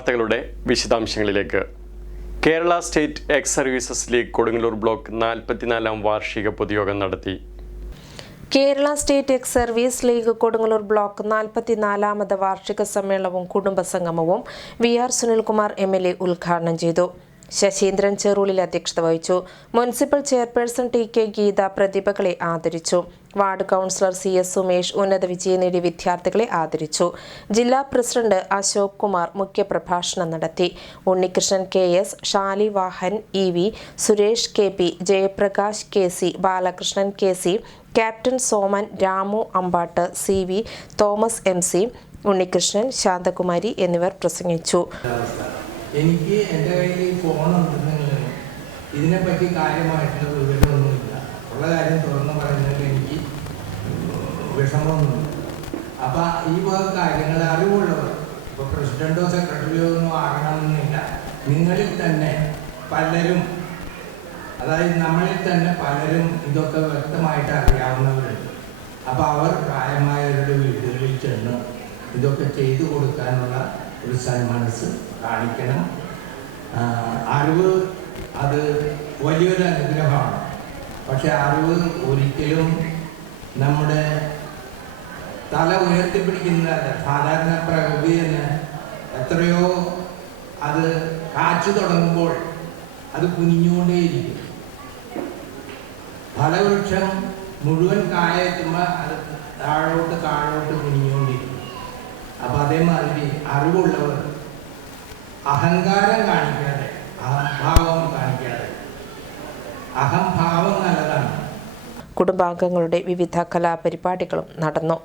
വാർത്തകളുടെ വിശദാംശങ്ങളിലേക്ക്. Kerala state ex services league Kodungallur block നാൽപ്പത്തിനാലാം വാർഷിക പൊതുയോഗം നടത്തി. Kerala state ex service league Kodungallur block നാൽപ്പത്തിനാലാമത് വാർഷിക സമ്മേളനവും കുടുംബസംഗമവും V R Sunilkumar M L A ഉദ്ഘാടനം ചെയ്തു. ശശീന്ദ്രൻ ചെറുളിൽ അധ്യക്ഷത വഹിച്ചു. Municipal chairperson T K Geetha പ്രതിഭകളെ ആദരിച്ചു. Ward councillor C S Sumesh ഉന്നത വിജയം നേടിയ വിദ്യാർത്ഥികളെ ആദരിച്ചു. ജില്ലാ പ്രസിഡന്റ് അശോക് കുമാർ മുഖ്യപ്രഭാഷണം നടത്തി. Unnikrishnan K S Shali Vahan E V Suresh K P Jayaprakash K C Balakrishnan K C captain Soman Ramu Ambattu C V Thomas M C Unnikrishnan Shanthakumari എന്നിവർ പ്രസംഗിച്ചു. എനിക്ക് എന്റെ കയ്യിൽ ഈ ഫോൺ ഇതിനെപ്പറ്റി കാര്യമായിട്ടുള്ള വിവരമൊന്നുമില്ല. ഉള്ള കാര്യം തുറന്ന് പറയുന്നതിൽ എനിക്ക് വിഷമമൊന്നുമില്ല. അപ്പം ഈ വക കാര്യങ്ങൾ അറിവുള്ളവർ ഇപ്പോൾ പ്രസിഡന്റോ സെക്രട്ടറിയോ ഒന്നും ആകണമെന്നില്ല. നിങ്ങളിൽ തന്നെ പലരും അതായത് നമ്മളിൽ തന്നെ പലരും ഇതൊക്കെ വ്യക്തമായിട്ട് അറിയാവുന്നവരുണ്ട്. അപ്പോൾ അവർ പ്രായമായവരുടെ വീടുകളിൽ ചെന്ന് ഇതൊക്കെ ചെയ്തു കൊടുക്കാനുള്ള ഒരു സന്മനസ് കാണിക്കണം. അറിവ് അത് വലിയൊരു അനുഗ്രഹമാണ്. പക്ഷെ അറിവ് ഒരിക്കലും നമ്മുടെ തല ഉയർത്തിപ്പിടിക്കുന്നതല്ല. സാധാരണ പ്രകൃതി തന്നെ എത്രയോ അത് കാച്ചു തുടങ്ങുമ്പോൾ അത് കുനിഞ്ഞുകൊണ്ടേയിരിക്കും. ഫലവൃക്ഷം മുഴുവൻ കായ എത്തുമ്പോൾ അത് താഴോട്ട് താഴോട്ട് അതേമാതിരി അറിവുള്ളവർ അഹങ്കാരം കാണിക്കാതെ അഹംഭാവം കാണിക്കാതെ. അഹംഭാവം നല്ലതാണ്. കുടുംബാംഗങ്ങളുടെ വിവിധ കലാപരിപാടികളും നടന്നു.